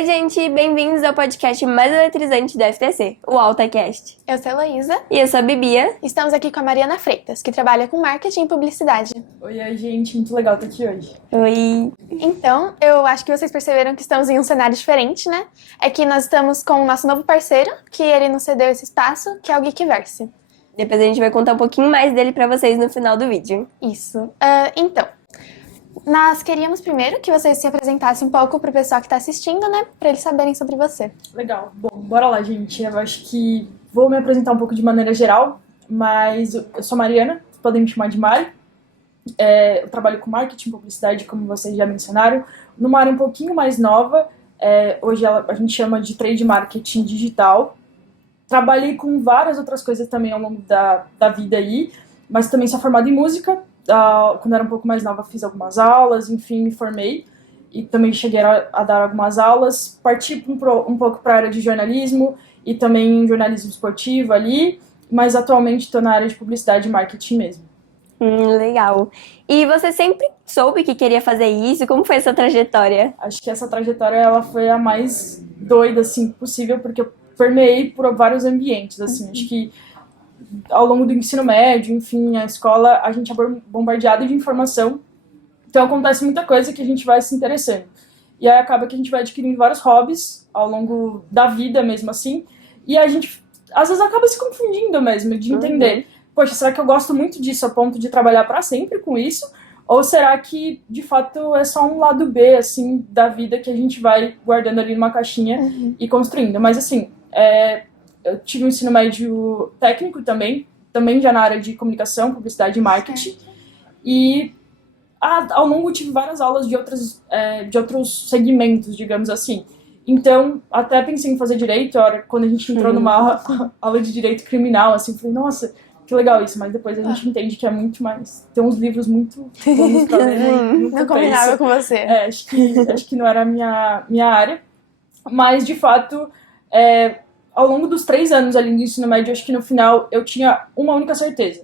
Oi, gente! Bem-vindos ao podcast mais eletrizante da FTC, o AltaCast. Eu sou a Heloísa. E eu sou a Bibia. Estamos aqui com a Mariana Freitas, que trabalha com marketing e publicidade. Oi, gente, muito legal estar aqui hoje. Oi! Então, eu acho que vocês perceberam que estamos em um cenário diferente, né? É que nós estamos com o nosso novo parceiro, que ele nos cedeu esse espaço, que é o Geekverse. Depois a gente vai contar um pouquinho mais dele pra vocês no final do vídeo. Isso. Então, nós queríamos primeiro que vocês se apresentassem um pouco pro pessoal que tá assistindo, né? Pra eles saberem sobre você. Legal. Bom, bora lá, gente. Eu acho que vou me apresentar um pouco de maneira geral, mas eu sou Mariana, podem me chamar de Mari. Eu trabalho com marketing e publicidade, como vocês já mencionaram, numa área um pouquinho mais nova. Hoje a gente chama de trade marketing digital. Trabalhei com várias outras coisas também ao longo da vida aí, mas também sou formada em música. Quando era um pouco mais nova fiz algumas aulas, enfim, me formei e também cheguei a dar algumas aulas. Parti um pouco para a área de jornalismo e também jornalismo esportivo ali, mas atualmente estou na área de publicidade e marketing mesmo. Legal. E você sempre soube que queria fazer isso? Como foi essa trajetória? Acho que essa trajetória ela foi a mais doida assim, possível, porque eu permeei por vários ambientes. Assim, acho que ao longo do ensino médio, enfim, a escola, a gente é bombardeado de informação, então acontece muita coisa que a gente vai se interessando. E aí acaba que a gente vai adquirindo vários hobbies ao longo da vida mesmo assim, e a gente às vezes acaba se confundindo mesmo, de entender, poxa, será que eu gosto muito disso a ponto de trabalhar para sempre com isso? Ou será que, de fato, é só um lado B, assim, da vida que a gente vai guardando ali numa caixinha e construindo? Mas, assim, eu tive um ensino médio técnico também já na área de comunicação, publicidade e marketing. E ao longo tive várias aulas de outros segmentos, digamos assim. Então, até pensei em fazer direito, quando a gente entrou numa aula de direito criminal, assim, falei, nossa, que legal isso, mas depois a gente entende que é muito mais. Tem uns livros muito bons pra ler. Não combinava com você. Acho que não era a minha área. Mas, de fato, ao longo dos 3 anos ali no ensino médio, acho que no final eu tinha uma única certeza,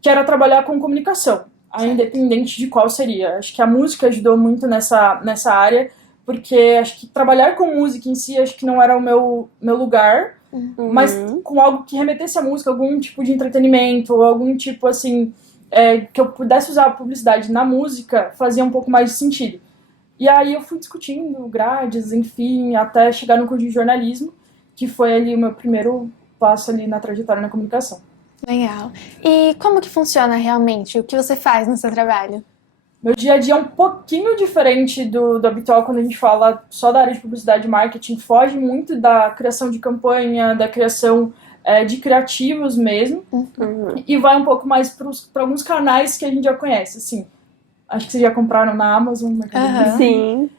que era trabalhar com comunicação, independente de qual seria. Acho que a música ajudou muito nessa área, porque acho que trabalhar com música em si, acho que não era o meu lugar, mas com algo que remetesse à música, algum tipo de entretenimento, ou algum tipo, assim, que eu pudesse usar a publicidade na música, fazia um pouco mais de sentido. E aí eu fui discutindo grades, enfim, até chegar no curso de jornalismo, que foi ali o meu primeiro passo ali na trajetória na comunicação. Legal. E como que funciona realmente? O que você faz no seu trabalho? Meu dia a dia é um pouquinho diferente do habitual quando a gente fala só da área de publicidade e marketing. Foge muito da criação de campanha, da criação de criativos mesmo. E vai um pouco mais para alguns canais que a gente já conhece. Assim, acho que vocês já compraram na Amazon, Mercado Livre. Sim.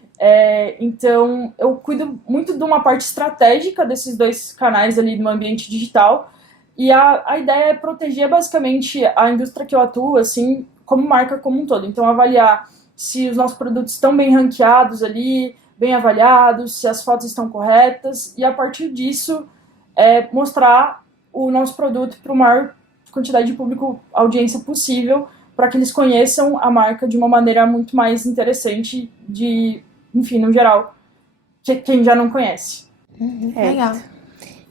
Então, eu cuido muito de uma parte estratégica desses 2 canais ali no ambiente digital. E a ideia é proteger basicamente a indústria que eu atuo, assim, como marca como um todo. Então, avaliar se os nossos produtos estão bem ranqueados ali, bem avaliados, se as fotos estão corretas, e a partir disso, mostrar o nosso produto para a maior quantidade de público, audiência possível, para que eles conheçam a marca de uma maneira muito mais interessante, enfim, no geral, quem já não conhece. Legal.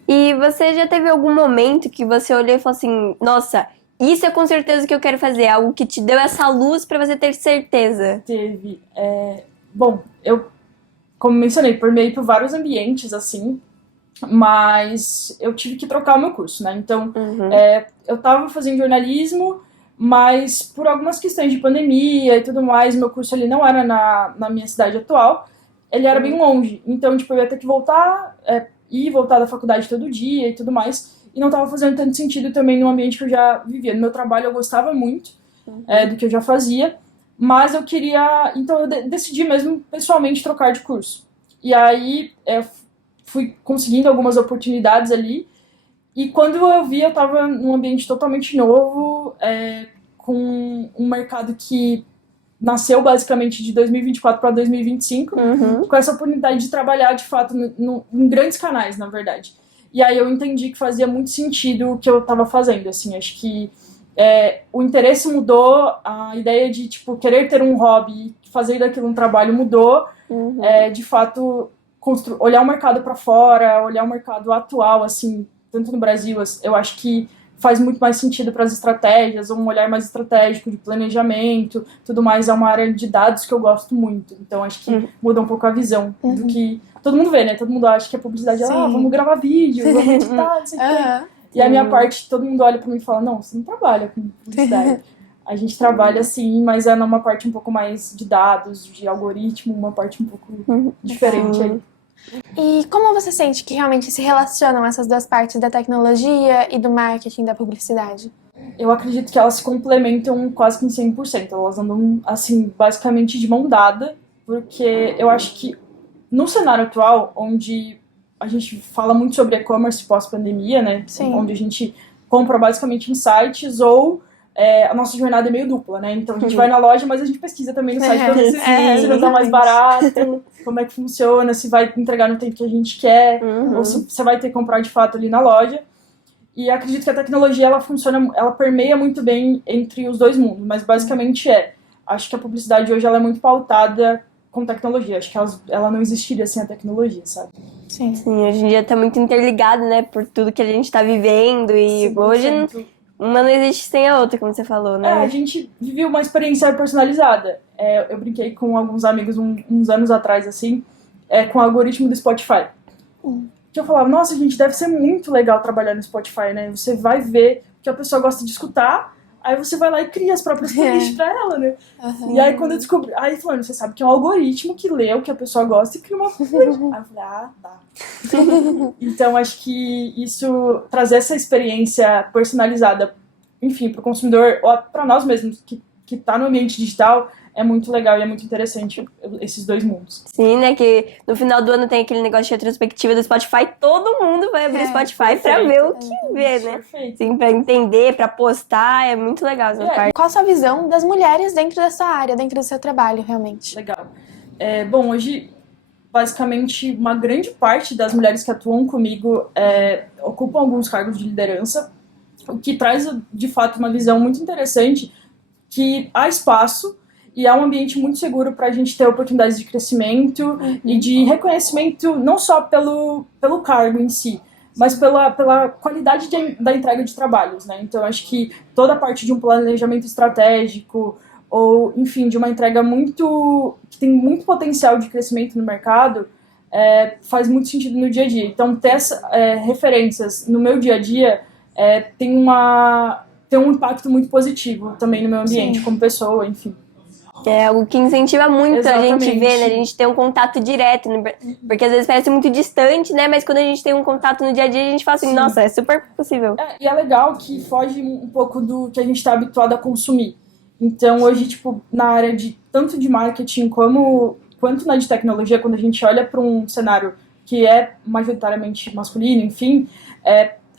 E você já teve algum momento que você olhou e falou assim, nossa, isso é com certeza o que eu quero fazer, algo que te deu essa luz pra você ter certeza? Teve. Bom, eu, como mencionei, permeei por vários ambientes, assim, mas eu tive que trocar o meu curso, né? Então, eu tava fazendo jornalismo, mas por algumas questões de pandemia e tudo mais, meu curso ali não era na minha cidade atual, ele era bem longe. Então, tipo, eu ia ter que voltar, ir e voltar da faculdade todo dia e tudo mais, e não estava fazendo tanto sentido também no ambiente que eu já vivia. No meu trabalho eu gostava muito do que eu já fazia, mas eu queria... Então eu decidi mesmo, pessoalmente, trocar de curso. E aí fui conseguindo algumas oportunidades ali, e quando eu vi, eu estava num ambiente totalmente novo, com um mercado que nasceu basicamente de 2024 para 2025, com essa oportunidade de trabalhar, de fato, em grandes canais, na verdade. E aí eu entendi que fazia muito sentido o que eu estava fazendo, assim, acho que o interesse mudou, a ideia de, tipo, querer ter um hobby, fazer daquilo um trabalho mudou, de fato, olhar o mercado para fora, olhar o mercado atual, assim, tanto no Brasil, eu acho que faz muito mais sentido para as estratégias, um olhar mais estratégico de planejamento, tudo mais. É uma área de dados que eu gosto muito. Então, acho que muda um pouco a visão do que todo mundo vê, né? Todo mundo acha que a publicidade é, vamos gravar vídeo, vamos editar, não sei o quê. E a minha parte, todo mundo olha para mim e fala, não, você não trabalha com publicidade. A gente trabalha sim, mas é numa parte um pouco mais de dados, de algoritmo, uma parte um pouco diferente aí. E como você sente que realmente se relacionam essas duas partes da tecnologia e do marketing da publicidade? Eu acredito que elas se complementam quase que em 100%. Elas andam, assim, basicamente de mão dada, porque eu acho que no cenário atual, onde a gente fala muito sobre e-commerce pós-pandemia, né? Sim. Onde a gente compra basicamente em sites ou a nossa jornada é meio dupla, né? Então a gente vai na loja, mas a gente pesquisa também no site pra ver se não tá mais barato, como é que funciona, se vai entregar no tempo que a gente quer, ou se você vai ter que comprar de fato ali na loja. E acredito que a tecnologia, ela permeia muito bem entre os dois mundos, mas basicamente acho que a publicidade hoje ela é muito pautada com tecnologia, acho que ela não existiria sem a tecnologia, sabe? Sim. Sim, hoje em dia tá muito interligado, né, por tudo que a gente tá vivendo e 100%. hoje uma não existe sem a outra, como você falou, né? A gente viveu uma experiência personalizada. Eu brinquei com alguns amigos uns anos atrás, assim, com o algoritmo do Spotify. Que eu falava, nossa, gente, deve ser muito legal trabalhar no Spotify, né? Você vai ver o que a pessoa gosta de escutar, aí você vai lá e cria as próprias playlists pra ela, né? E aí quando eu descobri... Aí falando, você sabe que é um algoritmo que lê o que a pessoa gosta e cria uma playlist. Aí eu falei, tá. Então, acho que isso, trazer essa experiência personalizada, enfim, pro consumidor, ou pra nós mesmos, que tá no ambiente digital, é muito legal e é muito interessante esses dois mundos. Sim, né? Que no final do ano tem aquele negócio de retrospectiva do Spotify, todo mundo vai abrir o Spotify pra ver o que vê, né? Perfeito. Sim, pra entender, pra postar, é muito legal essa parte. Qual a sua visão das mulheres dentro da sua área, dentro do seu trabalho, realmente? Legal. Bom, hoje, basicamente, uma grande parte das mulheres que atuam comigo ocupam alguns cargos de liderança, o que traz, de fato, uma visão muito interessante, que há espaço e é um ambiente muito seguro para a gente ter oportunidades de crescimento e de reconhecimento, não só pelo cargo em si, mas pela qualidade da entrega de trabalhos, né? Então, acho que toda a parte de um planejamento estratégico ou, enfim, de uma entrega que tem muito potencial de crescimento no mercado, faz muito sentido no dia a dia. Então, ter referências no meu dia a dia tem um impacto muito positivo também no meu ambiente, como pessoa, enfim. É algo que incentiva muito Exatamente. a gente ver, né? A gente ter um contato direto, né? Porque às vezes parece muito distante, né? Mas quando a gente tem um contato no dia a dia, a gente fala assim, Sim. nossa, é super possível. E é legal que foge um pouco do que a gente está habituado a consumir. Então, hoje, tipo, na área tanto de marketing quanto na de tecnologia, quando a gente olha para um cenário que é majoritariamente masculino, enfim,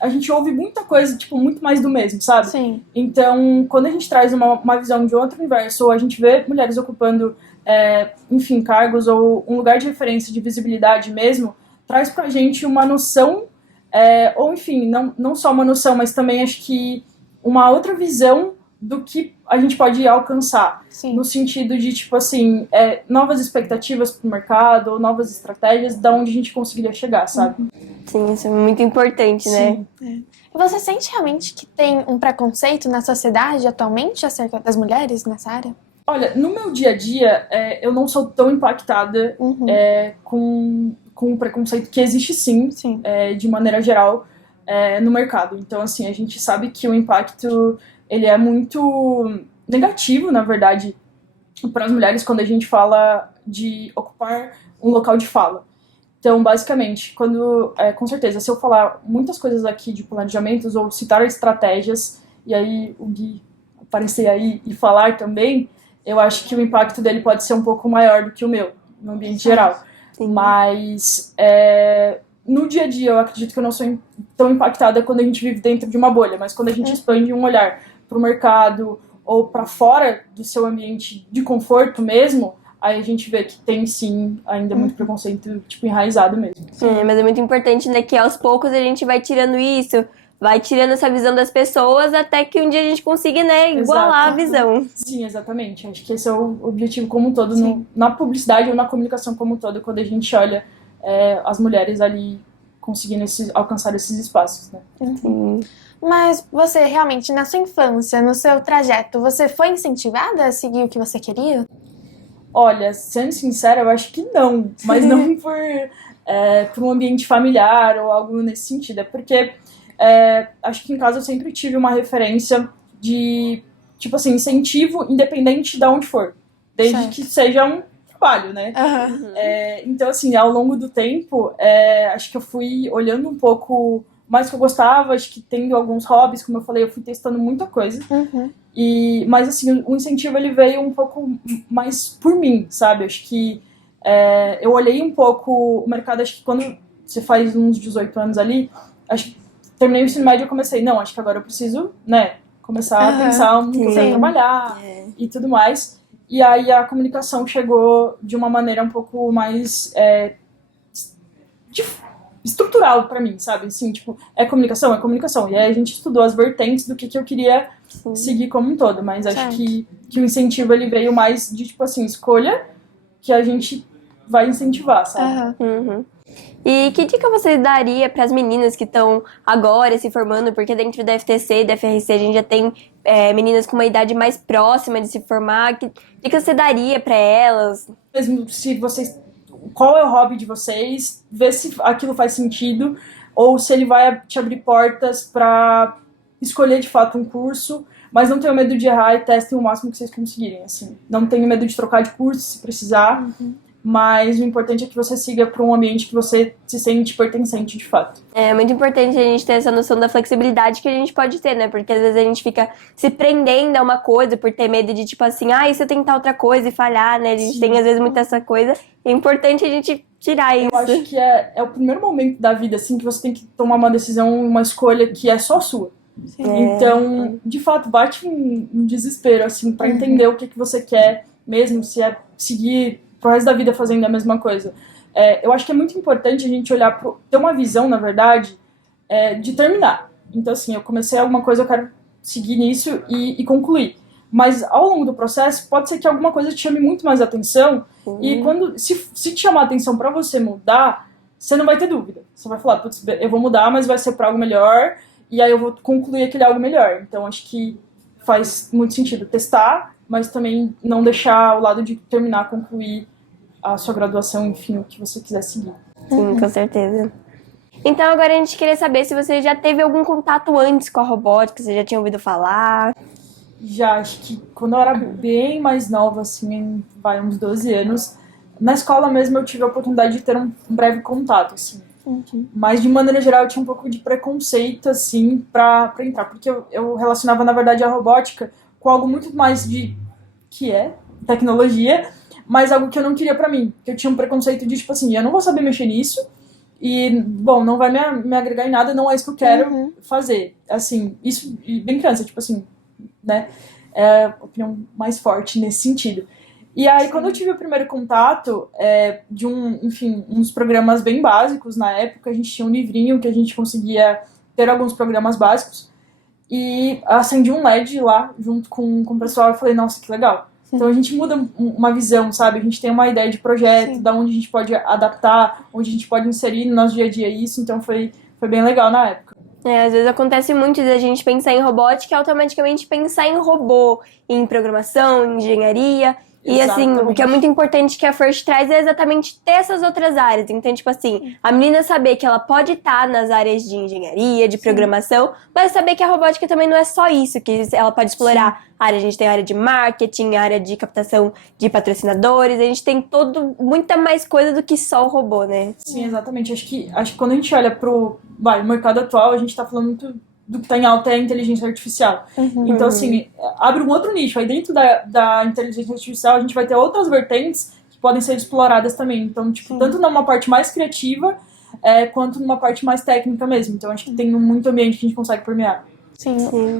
a gente ouve muita coisa, tipo, muito mais do mesmo, sabe? Sim. Então, quando a gente traz uma visão de outro universo, ou a gente vê mulheres ocupando, enfim, cargos, ou um lugar de referência, de visibilidade mesmo, traz pra gente uma noção, ou enfim, não só uma noção, mas também acho que uma outra visão do que a gente pode alcançar. Sim. No sentido de, tipo assim, novas expectativas pro mercado, ou novas estratégias, da onde a gente conseguiria chegar, sabe? Sim, isso é muito importante, né? E você sente realmente que tem um preconceito na sociedade atualmente acerca das mulheres nessa área? Olha, no meu dia a dia, eu não sou tão impactada com o preconceito que existe sim. De maneira geral, no mercado. Então, assim, a gente sabe que o impacto ele é muito negativo, na verdade, para as mulheres quando a gente fala de ocupar um local de fala. Então, basicamente, com certeza, se eu falar muitas coisas aqui de planejamentos ou citar estratégias, e aí o Gui aparecer aí e falar também, eu acho que o impacto dele pode ser um pouco maior do que o meu, no ambiente geral. Sim. Mas, no dia a dia, eu acredito que eu não sou tão impactada quando a gente vive dentro de uma bolha, mas quando a gente expande um olhar para o mercado ou para fora do seu ambiente de conforto mesmo, aí a gente vê que tem sim ainda muito preconceito tipo enraizado mesmo. Mas é muito importante, né, que aos poucos a gente vai tirando isso, vai tirando essa visão das pessoas até que um dia a gente consiga, né, igualar a visão. Sim, exatamente. Acho que esse é o objetivo como um todo, na publicidade ou na comunicação como um todo, quando a gente olha as mulheres ali conseguindo alcançar esses espaços, né? Sim. Mas você realmente, na sua infância, no seu trajeto, você foi incentivada a seguir o que você queria? Olha, sendo sincera, eu acho que não, mas não por um ambiente familiar ou algo nesse sentido. É porque acho que em casa eu sempre tive uma referência de, tipo assim, incentivo independente de onde for, desde Certo. que seja um trabalho, né? Então, assim, ao longo do tempo, acho que eu fui olhando um pouco mais que eu gostava, acho que tendo alguns hobbies, como eu falei, eu fui testando muita coisa. Mas, assim, o incentivo, ele veio um pouco mais por mim, sabe? Acho que eu olhei um pouco o mercado, acho que quando você faz uns 18 anos ali, acho que terminei o ensino médio e eu comecei, não, acho que agora eu preciso, né, começar a pensar no que eu quero trabalhar e tudo mais. E aí a comunicação chegou de uma maneira um pouco mais estrutural pra mim, sabe? Assim, tipo, é comunicação. E aí a gente estudou as vertentes do que eu queria seguir como um todo. Mas acho que o incentivo, ele veio mais de, tipo assim, escolha que a gente vai incentivar, sabe? E que dica você daria para as meninas que estão agora se formando? Porque dentro da FTC e da FRC a gente já tem meninas com uma idade mais próxima de se formar. Que dica você daria para elas? Mesmo se vocês... Qual é o hobby de vocês? Ver se aquilo faz sentido ou se ele vai te abrir portas para escolher de fato um curso, mas não tenham medo de errar e testem o máximo que vocês conseguirem, assim. Não tenham medo de trocar de curso se precisar. Mas o importante é que você siga para um ambiente que você se sente pertencente, de fato. É muito importante a gente ter essa noção da flexibilidade que a gente pode ter, né? Porque às vezes a gente fica se prendendo a uma coisa por ter medo de, tipo assim, e se eu tentar outra coisa e falhar, né? A gente tem às vezes muito essa coisa. É importante a gente tirar isso. Eu acho que é o primeiro momento da vida, assim, que você tem que tomar uma decisão, uma escolha que é só sua. Então, de fato, bate um desespero, assim, para entender o que você quer mesmo, se é seguir pro resto da vida fazendo a mesma coisa. Eu acho que é muito importante a gente olhar ter uma visão, na verdade, de terminar. Então, assim, eu comecei alguma coisa, eu quero seguir nisso e concluir. Mas, ao longo do processo, pode ser que alguma coisa te chame muito mais atenção e se te chamar a atenção para você mudar, você não vai ter dúvida. Você vai falar, putz, eu vou mudar, mas vai ser para algo melhor e aí eu vou concluir aquele algo melhor. Então, acho que faz muito sentido testar, mas também não deixar o lado de terminar, concluir a sua graduação, enfim, o que você quiser seguir. Sim, com certeza. Então agora a gente queria saber se você já teve algum contato antes com a robótica, você já tinha ouvido falar? Já, acho que quando eu era bem mais nova, assim, uns 12 anos, na escola mesmo eu tive a oportunidade de ter um breve contato, assim. Mas de maneira geral eu tinha um pouco de preconceito, assim, pra entrar, porque eu relacionava, na verdade, a robótica com algo muito mais que é tecnologia, mas algo que eu não queria pra mim. Que eu tinha um preconceito de, tipo assim, eu não vou saber mexer nisso e, bom, não vai me agregar em nada, não é isso que eu quero fazer. Assim, isso bem criança, tipo assim, né? É a opinião mais forte nesse sentido. E aí, quando eu tive o primeiro contato de uns programas bem básicos na época, a gente tinha um livrinho que a gente conseguia ter alguns programas básicos e acendi um LED lá junto com o pessoal e falei, nossa, que legal. Então a gente muda uma visão, sabe? A gente tem uma ideia de projeto, da onde a gente pode adaptar, onde a gente pode inserir no nosso dia a dia isso, então foi bem legal na época. Às vezes acontece muito de a gente pensar em robótica e automaticamente pensar em robô, em programação, em engenharia. E assim, o que é muito importante que a FIRST traz é exatamente ter essas outras áreas. Então, tipo assim, a menina saber que ela pode estar nas áreas de engenharia, de programação, mas saber que a robótica também não é só isso, que ela pode explorar a área. A gente tem a área de marketing, a área de captação de patrocinadores, a gente tem muita mais coisa do que só o robô, né? Sim, exatamente. Acho que quando a gente olha pro mercado atual, a gente tá falando muito do que está em alta é a inteligência artificial. Então, assim, abre um outro nicho. Aí dentro da inteligência artificial a gente vai ter outras vertentes que podem ser exploradas também. Então, tipo, tanto numa parte mais criativa quanto numa parte mais técnica mesmo. Então, acho que tem muito ambiente que a gente consegue permear. Sim.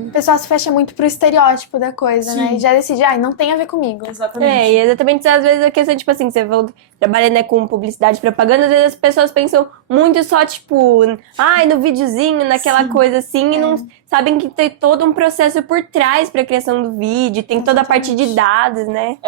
O pessoal se fecha muito pro estereótipo da coisa, né? E já decide, não tem a ver comigo. Exatamente. E exatamente, às vezes a questão, tipo assim, você falou que trabalha, né, com publicidade e propaganda, às vezes as pessoas pensam muito só, tipo, no videozinho, naquela coisa assim, e não sabem que tem todo um processo por trás pra criação do vídeo, tem toda a parte de dados, né?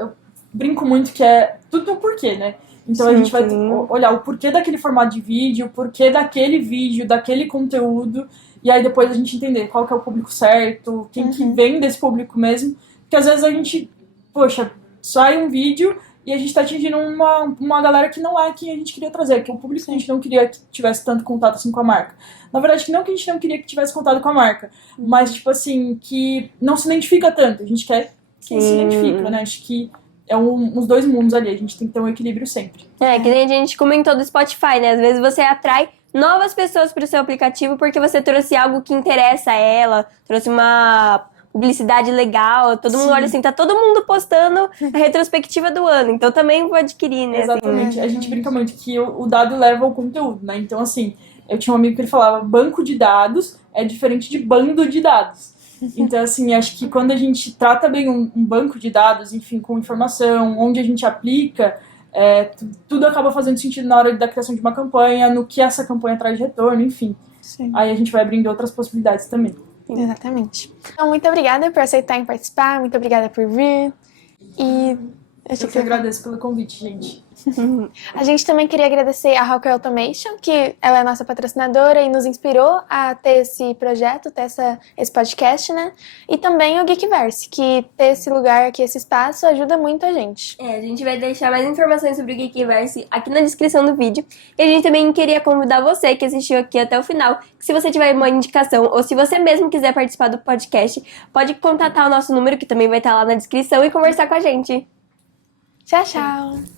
Eu brinco muito que é tudo um porquê, né? Então a gente vai olhar o porquê daquele formato de vídeo, o porquê daquele vídeo, daquele conteúdo, e aí depois a gente entender qual que é o público certo, quem que vem desse público mesmo. Porque às vezes a gente, poxa, sai um vídeo e a gente tá atingindo uma galera que não é quem a gente queria trazer, que é o público que a gente não queria que tivesse tanto contato assim com a marca. Na verdade, não que a gente não queria que tivesse contato com a marca, mas tipo assim, que não se identifica tanto. A gente quer que se identifica, né? Acho que é uns dois mundos ali, a gente tem que ter um equilíbrio sempre. É, que nem a gente comentou do Spotify, né? Às vezes você atrai novas pessoas para o seu aplicativo porque você trouxe algo que interessa a ela, trouxe uma publicidade legal, todo mundo olha assim, tá todo mundo postando a retrospectiva do ano, então também vou adquirir, né? Exatamente, a gente brinca muito que o dado leva ao conteúdo, né? Então assim, eu tinha um amigo que ele falava, banco de dados é diferente de bando de dados. Então, assim, acho que quando a gente trata bem um banco de dados, enfim, com informação, onde a gente aplica, tudo acaba fazendo sentido na hora da criação de uma campanha, no que essa campanha traz de retorno, enfim. Sim. Aí a gente vai abrindo outras possibilidades também. Exatamente. Então, muito obrigada por aceitar em participar, muito obrigada por vir. E eu que agradeço pelo convite, gente. A gente também queria agradecer a Rockwell Automation, que ela é a nossa patrocinadora e nos inspirou a ter esse projeto, ter esse podcast, né? E também o Geekverse, que ter esse lugar aqui, esse espaço, ajuda muito a gente. A gente vai deixar mais informações sobre o Geekverse aqui na descrição do vídeo. E a gente também queria convidar você que assistiu aqui até o final, que se você tiver uma indicação ou se você mesmo quiser participar do podcast, pode contatar o nosso número, que também vai estar lá na descrição, e conversar com a gente. Tchau, tchau!